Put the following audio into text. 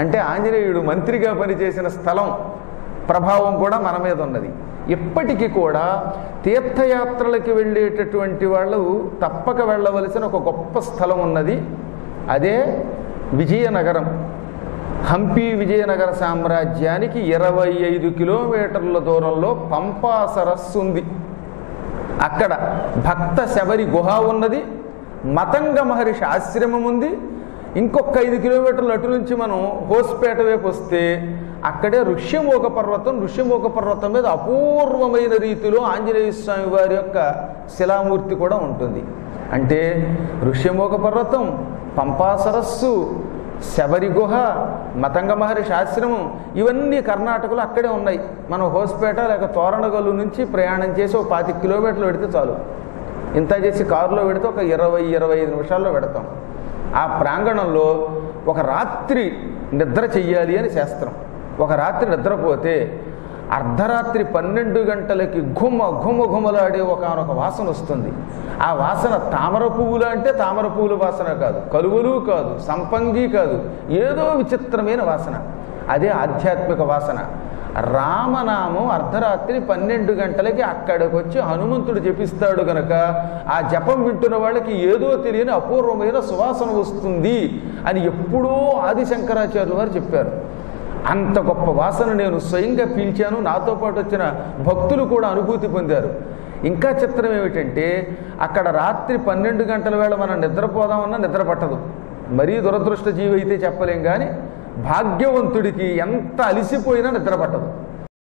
అంటే ఆంజనేయుడు మంత్రిగా పనిచేసిన స్థలం ప్రభావం కూడా మన మీద ఉన్నది. ఇప్పటికీ కూడా తీర్థయాత్రలకి వెళ్ళేటటువంటి వాళ్ళు తప్పక వెళ్ళవలసిన ఒక గొప్ప స్థలం ఉన్నది. అదే విజయనగరం. హంపి విజయనగర సామ్రాజ్యానికి 25 కిలోమీటర్ల దూరంలో పంపా సరస్సు ఉంది. అక్కడ భక్త శబరి గుహ ఉన్నది, మతంగ మహర్షి ఆశ్రమం ఉంది. ఇంకొక 5 కిలోమీటర్లు అటు నుంచి మనం హోస్పేట వైపు వస్తే అక్కడే ఋష్యమూక పర్వతం. ఋష్యమూక పర్వతం మీద అపూర్వమైన రీతిలో ఆంజనేయ స్వామి వారి యొక్క శిలామూర్తి కూడా ఉంటుంది. అంటే ఋష్యమూక పర్వతం, పంపా సరస్సు, శబరి గుహ, మతంగ మహర్షి ఆశ్రమం ఇవన్నీ కర్ణాటకలో అక్కడే ఉన్నాయి. మనం హోస్పేట లేక తోరణగల్లు నుంచి ప్రయాణం చేసి ఒక 25 కిలోమీటర్లు పెడితే చాలు. ఇంత చేసి కారులో పెడితే ఒక 20-25 నిమిషాల్లో పెడతాం. ఆ ప్రాంగణంలో ఒక రాత్రి నిద్ర చెయ్యాలి అని శాస్త్రం. ఒక రాత్రి నిద్రపోతే అర్ధరాత్రి 12 గంటలకి ఘుమలాడే ఒకనొక వాసన వస్తుంది. ఆ వాసన తామర పువ్వులు అంటే తామర పువ్వుల వాసన కాదు, కలువలు కాదు, సంపంగి కాదు, ఏదో విచిత్రమైన వాసన. అదే ఆధ్యాత్మిక వాసన. రామనామం అర్ధరాత్రి 12 గంటలకి అక్కడికి వచ్చి హనుమంతుడు జపిస్తాడు గనక ఆ జపం వింటున్న వాళ్ళకి ఏదో తెలియని అపూర్వమైన సువాసన వస్తుంది అని ఎప్పుడో ఆది శంకరాచార్యులు వారు చెప్పారు. అంత గొప్ప వాసన నేను స్వయంగా పీల్చాను, నాతో పాటు వచ్చిన భక్తులు కూడా అనుభూతి పొందారు. ఇంకా చిత్రం ఏమిటంటే అక్కడ రాత్రి 12 గంటల వేళ మనం నిద్రపోదామన్నా నిద్ర పట్టదు. మరీ దురదృష్ట జీవి అయితే చెప్పలేం, కానీ భాగ్యవంతుడికి ఎంత అలిసిపోయినా నిద్ర పట్టదు.